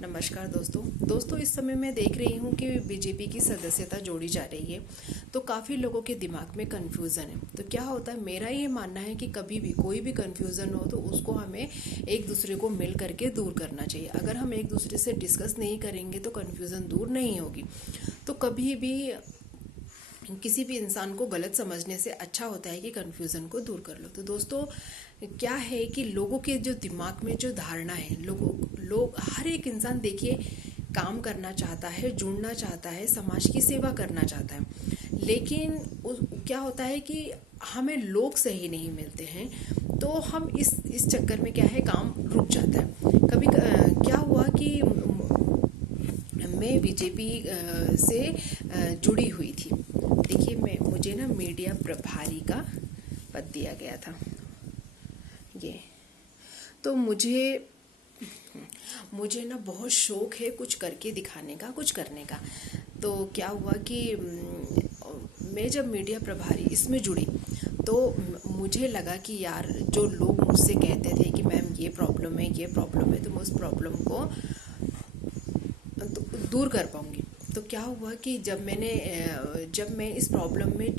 नमस्कार दोस्तों इस समय मैं देख रही हूँ कि बीजेपी की सदस्यता जोड़ी जा रही है। तो काफ़ी लोगों के दिमाग में कन्फ्यूज़न है। तो क्या होता है, मेरा ये मानना है कि कभी भी कोई भी कन्फ्यूज़न हो तो उसको हमें एक दूसरे को मिल करके दूर करना चाहिए। अगर हम एक दूसरे से डिस्कस नहीं करेंगे तो कन्फ्यूज़न दूर नहीं होगी। तो कभी भी किसी भी इंसान को गलत समझने से अच्छा होता है कि कन्फ्यूज़न को दूर कर लो। तो दोस्तों क्या है कि लोगों के जो दिमाग में जो धारणा है, लोग हर एक इंसान देखिए काम करना चाहता है, जुड़ना चाहता है, समाज की सेवा करना चाहता है, लेकिन क्या होता है कि हमें लोग सही नहीं मिलते हैं। तो हम इस चक्कर में क्या है, काम रुक जाता है। कभी क्या हुआ कि मैं बीजेपी से जुड़ी हुई थी। देखिए मुझे ना मीडिया प्रभारी का पद दिया गया था ये। तो मुझे ना बहुत शौक है कुछ करके दिखाने का, कुछ करने का। तो क्या हुआ कि मैं जब मीडिया प्रभारी इसमें जुड़ी तो मुझे लगा कि यार जो लोग मुझसे कहते थे कि मैम ये प्रॉब्लम है, तो मैं उस प्रॉब्लम को दूर कर पाऊंगी। तो क्या हुआ कि जब मैं इस प्रॉब्लम में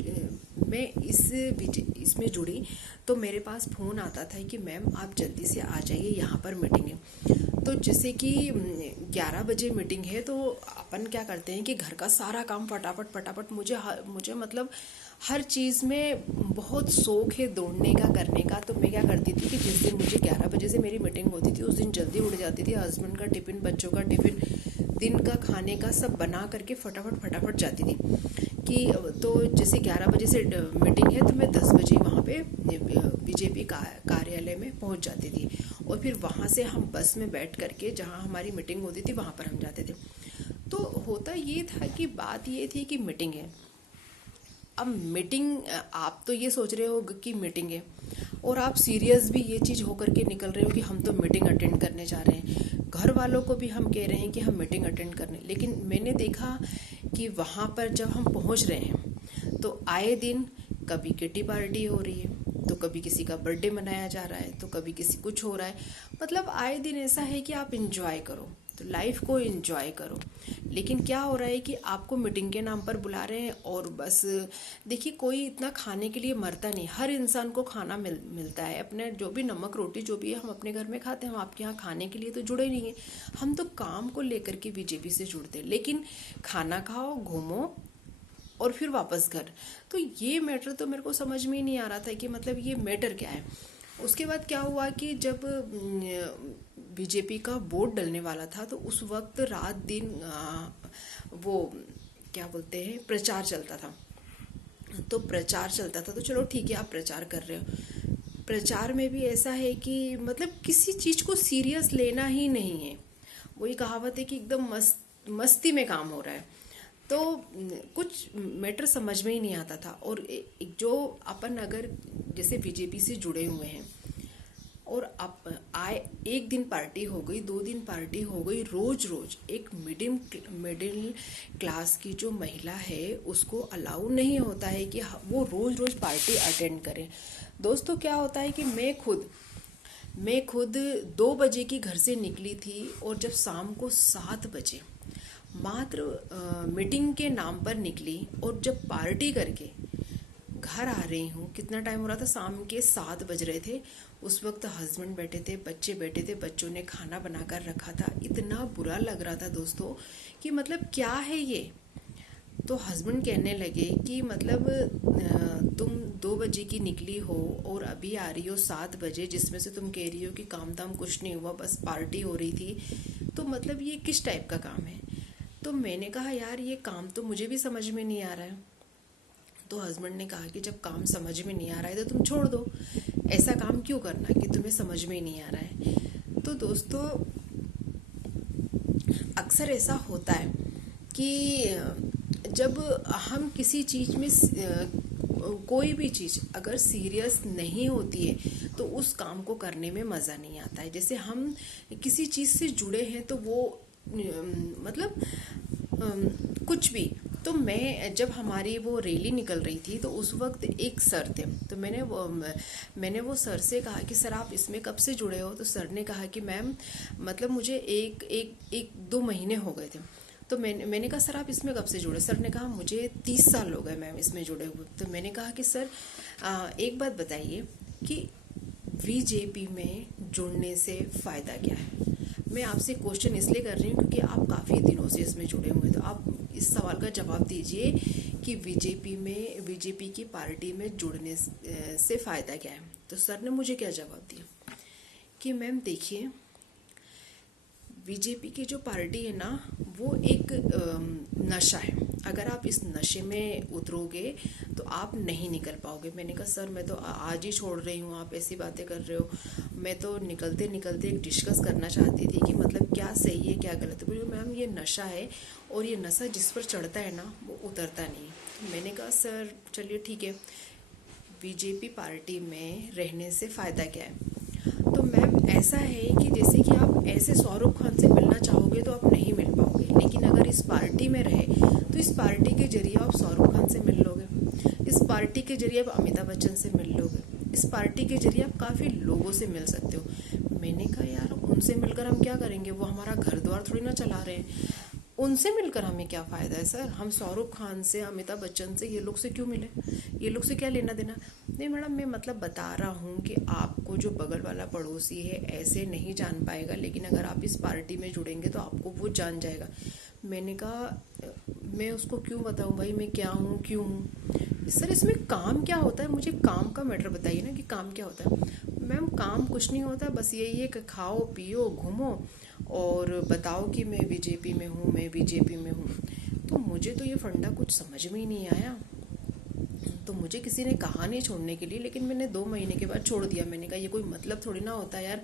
मैं इसमें जुड़ी तो मेरे पास फ़ोन आता था कि मैम आप जल्दी से आ जाइए, यहाँ पर मीटिंग है। तो जैसे कि 11 बजे मीटिंग है तो अपन क्या करते हैं कि घर का सारा काम फटाफट मुझे मतलब हर चीज़ में बहुत शौक है दौड़ने का, करने का। तो मैं क्या करती थी कि जिस दिन मुझे 11 बजे से मेरी मीटिंग होती थी उस दिन जल्दी उठ जाती थी। हस्बैंड का टिफ़िन, बच्चों का टिफ़िन, दिन का खाने का सब बना करके फटाफट जाती थी कि तो जैसे 11 बजे से मीटिंग है तो मैं 10 बजे वहाँ पे बीजेपी कार्यालय में पहुँच जाती थी। और फिर वहाँ से हम बस में बैठ करके जहाँ हमारी मीटिंग होती थी वहाँ पर हम जाते थे। तो होता ये था कि बात ये थी कि मीटिंग है। अब मीटिंग, आप तो ये सोच रहे हो कि मीटिंग है और आप सीरियस भी ये चीज़ होकर के निकल रहे हो कि हम तो मीटिंग अटेंड करने जा रहे हैं। घर वालों को भी हम कह रहे हैं कि हम मीटिंग अटेंड करने, लेकिन मैंने देखा कि वहाँ पर जब हम पहुँच रहे हैं तो आए दिन कभी किटी पार्टी हो रही है, तो कभी किसी का बर्थडे मनाया जा रहा है, तो कभी किसी कुछ हो रहा है। मतलब आए दिन ऐसा है कि आप इंजॉय करो, तो लाइफ को एंजॉय करो। लेकिन क्या हो रहा है कि आपको मीटिंग के नाम पर बुला रहे हैं और बस देखिए कोई इतना खाने के लिए मरता नहीं। हर इंसान को खाना मिलता है, अपने जो भी नमक रोटी जो भी है हम अपने घर में खाते हैं, हम आपके यहाँ खाने के लिए तो जुड़े नहीं हैं। हम तो काम को लेकर के बीजेपी से जुड़ते हैं, लेकिन खाना खाओ, घूमो और फिर वापस घर। तो ये मैटर तो मेरे को समझ में ही नहीं आ रहा था कि मतलब ये मैटर क्या है। उसके बाद क्या हुआ कि जब बीजेपी का वोट डलने वाला था तो उस वक्त रात दिन वो क्या बोलते हैं, प्रचार चलता था। तो प्रचार चलता था तो चलो ठीक है, आप प्रचार कर रहे हो। प्रचार में भी ऐसा है कि मतलब किसी चीज़ को सीरियस लेना ही नहीं है। वही कहावत है कि एकदम मस्ती में काम हो रहा है। तो कुछ मैटर समझ में ही नहीं आता था। और जो अपन अगर जैसे बीजेपी से जुड़े हुए हैं और आप आए, एक दिन पार्टी हो गई, 2 दिन पार्टी हो गई, रोज रोज एक मिडिल क्लास की जो महिला है उसको अलाउ नहीं होता है कि वो रोज रोज पार्टी अटेंड करे। दोस्तों क्या होता है कि मैं खुद 2 बजे की घर से निकली थी और जब शाम को 7 बजे मात्र मीटिंग के नाम पर निकली और जब पार्टी करके घर आ रही हूँ, कितना टाइम हो रहा था, शाम के 7 बज रहे थे। उस वक्त हस्बैंड बैठे थे, बच्चे बैठे थे, बच्चों ने खाना बनाकर रखा था। इतना बुरा लग रहा था दोस्तों कि मतलब क्या है ये। तो हस्बैंड कहने लगे कि मतलब तुम 2 बजे की निकली हो और अभी आ रही हो 7 बजे, जिसमें से तुम कह रही हो कि काम धाम कुछ नहीं हुआ, बस पार्टी हो रही थी, तो मतलब ये किस टाइप का काम है। तो मैंने कहा यार ये काम तो मुझे भी समझ में नहीं आ रहा है। तो हस्बैंड ने कहा कि जब काम समझ में नहीं आ रहा है तो तुम छोड़ दो, ऐसा काम क्यों करना कि तुम्हें समझ में ही नहीं आ रहा है। तो दोस्तों अक्सर ऐसा होता है कि जब हम किसी चीज़ में कोई भी चीज़ अगर सीरियस नहीं होती है तो उस काम को करने में मज़ा नहीं आता है। जैसे हम किसी चीज़ से जुड़े हैं तो वो मतलब कुछ भी तो मैं जब हमारी वो रैली निकल रही थी तो उस वक्त एक सर थे, तो मैंने वो सर से कहा कि सर आप इसमें कब से जुड़े हो? तो सर ने कहा कि मैम मतलब मुझे एक एक एक 2 महीने हो गए थे। तो मैंने कहा सर आप इसमें कब से जुड़े? सर ने कहा मुझे 30 साल हो गए मैम इसमें जुड़े हुए। तो मैंने कहा कि सर एक बात बताइए कि बीजेपी में जुड़ने से फ़ायदा क्या है? मैं आपसे क्वेश्चन इसलिए कर रही हूँ क्योंकि आप काफ़ी दिनों से इसमें जुड़े हुए हैं, तो आप इस सवाल का जवाब दीजिए कि बीजेपी की पार्टी में जुड़ने से फ़ायदा क्या है? तो सर ने मुझे क्या जवाब दिया कि मैम देखिए, बीजेपी की जो पार्टी है ना वो एक नशा है। अगर आप इस नशे में उतरोगे तो आप नहीं निकल पाओगे। मैंने कहा सर मैं तो आज ही छोड़ रही हूँ, आप ऐसी बातें कर रहे हो। मैं तो निकलते निकलते एक डिस्कस करना चाहती थी कि मतलब क्या सही है क्या गलत है। बोले मैम ये नशा है और ये नशा जिस पर चढ़ता है ना वो उतरता नहीं। तो मैंने कहा सर चलिए ठीक है, बीजेपी पार्टी में रहने से फ़ायदा क्या है? तो मैम ऐसा है कि जैसे कि आप ऐसे शाहरुख खान से मिलना चाहोगे तो आप नहीं मिल पाओगे, लेकिन अगर इस पार्टी में रहे तो इस पार्टी के जरिए आप शाहरुख खान से मिल लोगे, इस पार्टी के जरिए आप अमिताभ बच्चन से मिल लोगे, इस पार्टी के जरिए आप काफ़ी लोगों से मिल सकते हो। मैंने कहा यार उनसे मिलकर हम क्या करेंगे? वो हमारा घर द्वार थोड़ी ना चला रहे हैं, उनसे मिलकर हमें क्या फ़ायदा है सर? हम शाहरुख खान से, अमिताभ बच्चन से, ये लोग से क्यों मिले? ये लोग से क्या लेना देना? नहीं मैडम, मैं मतलब बता रहा हूँ कि आपको जो बगल वाला पड़ोसी है ऐसे नहीं जान पाएगा, लेकिन अगर आप इस पार्टी में जुड़ेंगे तो आपको वो जान जाएगा। मैंने कहा मैं उसको क्यों बताऊँ भाई, मैं क्या हूँ क्यों हूँ? सर इसमें काम क्या होता है? मुझे काम का मैटर बताइए ना कि काम क्या होता है। मैम काम कुछ नहीं होता, बस यही है कि खाओ पियो घूमो और बताओ कि मैं बीजेपी में हूँ, मैं बीजेपी में हूँ। तो मुझे तो ये फंडा कुछ समझ में ही नहीं आया। तो मुझे किसी ने कहा नहीं छोड़ने के लिए, लेकिन मैंने 2 महीने के बाद छोड़ दिया। मैंने कहा ये कोई मतलब थोड़ी ना होता यार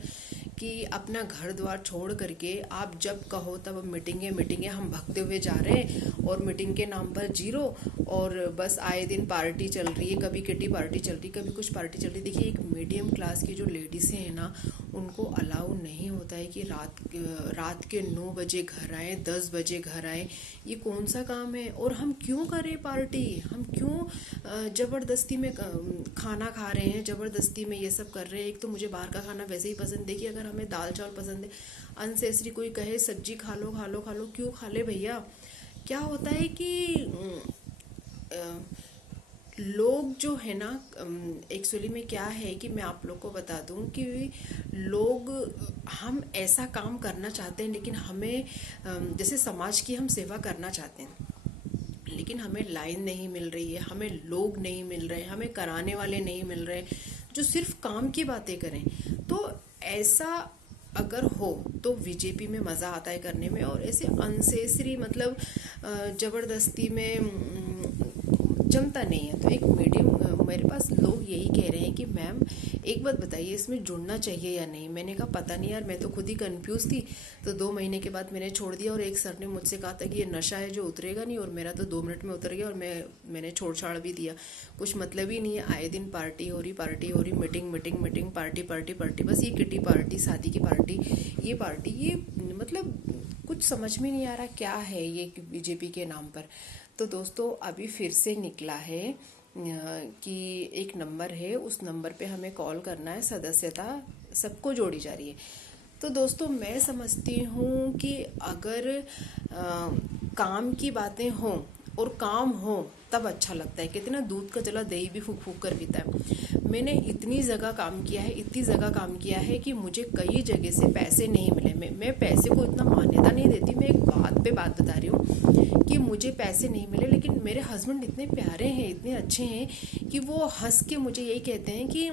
कि अपना घर द्वार छोड़ करके आप जब कहो तब मीटिंगें हम भगते हुए जा रहे हैं और मीटिंग के नाम पर जीरो, और बस आए दिन पार्टी चल रही है, कभी किटी पार्टी चल रही, कभी कुछ पार्टी चल रही। देखिए एक मीडियम क्लास की जो लेडीज़ हैं ना उनको अलाउ नहीं होता है कि रात के 9 बजे घर आए, 10 बजे घर आए। ये कौन सा काम है? और हम क्यों करें पार्टी? हम क्यों ज़बरदस्ती में खाना खा रहे हैं, ज़बरदस्ती में ये सब कर रहे हैं? एक तो मुझे बाहर का खाना वैसे ही पसंद। देखिए अगर हमें दाल चावल पसंद है, अनसेसरी कोई कहे सब्जी खा लो खा लो खा लो, क्यों खा ले भैया? क्या होता है कि लोग जो है ना, एक्चुअली में क्या है कि मैं आप लोग को बता दूं कि लोग, हम ऐसा काम करना चाहते हैं लेकिन हमें जैसे समाज की हम सेवा करना चाहते हैं, लेकिन हमें लाइन नहीं मिल रही है, हमें लोग नहीं मिल रहे, हमें कराने वाले नहीं मिल रहे जो सिर्फ काम की बातें करें। तो ऐसा अगर हो तो बीजेपी में मज़ा आता है करने में, और ऐसे अनसेसरी मतलब ज़बरदस्ती में जमता नहीं है। तो एक मीडियम, मेरे पास लोग यही कह रहे हैं कि मैम एक बात बताइए इसमें जुड़ना चाहिए या नहीं। मैंने कहा पता नहीं यार, मैं तो खुद ही कंफ्यूज थी। तो 2 महीने के बाद मैंने छोड़ दिया, और एक सर ने मुझसे कहा था कि ये नशा है जो उतरेगा नहीं, और मेरा तो 2 मिनट में उतर गया और मैंने छोड़ छाड़ भी दिया। कुछ मतलब ही नहीं है, आए दिन पार्टी हो रही, मीटिंग, पार्टी, बस ये किटी पार्टी, शादी की पार्टी, ये पार्टी, ये मतलब कुछ समझ में नहीं आ रहा क्या है ये बीजेपी के नाम पर। तो दोस्तों अभी फिर से निकला है कि एक नंबर है, उस नंबर पे हमें कॉल करना है, सदस्यता सबको जोड़ी जा रही है। तो दोस्तों मैं समझती हूँ कि अगर काम की बातें हों और काम हो तब अच्छा लगता है। कहते ना दूध का जला दही भी फूक फूक कर पीता है। मैंने इतनी जगह काम किया है कि मुझे कई जगह से पैसे नहीं मिले। मैं पैसे को इतना मान्यता नहीं देती। मैं एक बात पे बात बता रही हूँ कि मुझे पैसे नहीं मिले, लेकिन मेरे हस्बैंड इतने प्यारे हैं, इतने अच्छे हैं कि वो हंस के मुझे यही कहते हैं कि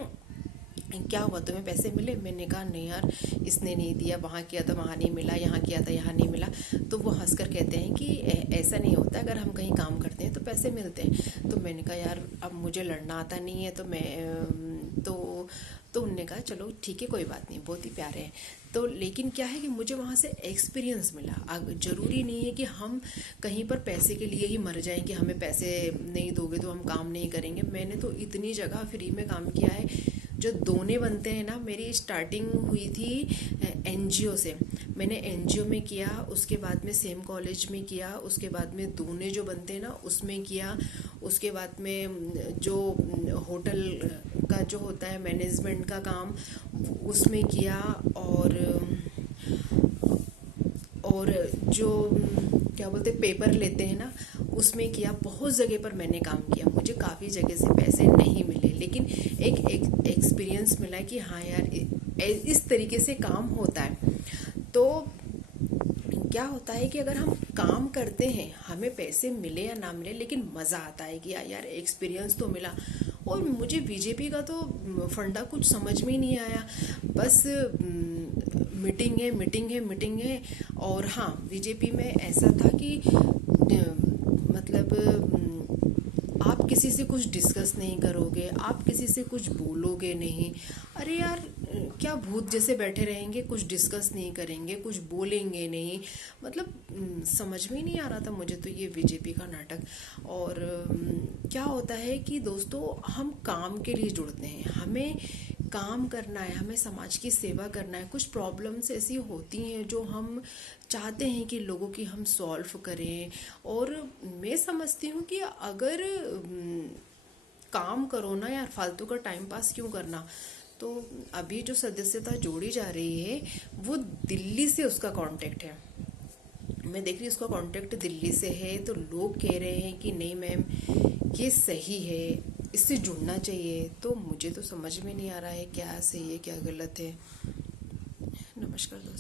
क्या हुआ तुम्हें पैसे मिले? मैंने कहा नहीं यार, इसने नहीं दिया, वहाँ किया था वहाँ नहीं मिला, यहाँ किया था यहाँ नहीं मिला। तो वो हंसकर कहते हैं कि ऐसा नहीं होता, अगर हम कहीं काम करते हैं तो पैसे मिलते हैं। तो मैंने कहा यार अब मुझे लड़ना आता नहीं है, तो मैं तो उनने कहा चलो ठीक है कोई बात नहीं, बहुत ही प्यारे हैं। तो लेकिन क्या है कि मुझे वहाँ से एक्सपीरियंस मिला। ज़रूरी नहीं है कि हम कहीं पर पैसे के लिए ही मर जाएं कि हमें पैसे नहीं दोगे तो हम काम नहीं करेंगे। मैंने तो इतनी जगह फ्री में काम किया है, जो दोने बनते हैं ना, मेरी स्टार्टिंग हुई थी एनजीओ से। मैंने एनजीओ में किया, उसके बाद में सेम कॉलेज में किया, उसके बाद में दोने जो बनते हैं ना उसमें किया, उसके बाद में जो होटल का जो होता है मैनेजमेंट का काम उसमें किया, और जो क्या बोलते पेपर लेते हैं ना उसमें किया। बहुत जगह पर मैंने काम किया, मुझे काफ़ी जगह से पैसे नहीं मिले, लेकिन एक एक्सपीरियंस मिला कि हाँ यार इस तरीके से काम होता है। तो क्या होता है कि अगर हम काम करते हैं, हमें पैसे मिले या ना मिले, लेकिन मज़ा आता है कि यार एक्सपीरियंस तो मिला। और मुझे बीजेपी का तो फंडा कुछ समझ में ही नहीं आया, बस मीटिंग है मीटिंग है मीटिंग है। और हाँ, बीजेपी में ऐसा था कि मतलब आप किसी से कुछ डिस्कस नहीं करोगे, आप किसी से कुछ बोलोगे नहीं। अरे यार क्या भूत जैसे बैठे रहेंगे, कुछ डिस्कस नहीं करेंगे, कुछ बोलेंगे नहीं। मतलब समझ में ही नहीं आ रहा था मुझे तो ये बीजेपी का नाटक। और क्या होता है कि दोस्तों, हम काम के लिए जुड़ते हैं, हमें काम करना है, हमें समाज की सेवा करना है। कुछ प्रॉब्लम्स ऐसी होती हैं जो हम चाहते हैं कि लोगों की हम सॉल्व करें। और मैं समझती हूँ कि अगर काम करो ना यार, फालतू का टाइम पास क्यों करना। तो अभी जो सदस्यता जोड़ी जा रही है वो दिल्ली से उसका कांटेक्ट है, मैं देख रही उसका कांटेक्ट दिल्ली से है। तो लोग कह रहे हैं कि नहीं मैम ये सही है, इससे जुड़ना चाहिए। तो मुझे तो समझ में नहीं आ रहा है क्या सही है क्या गलत है। नमस्कार दोस्तों।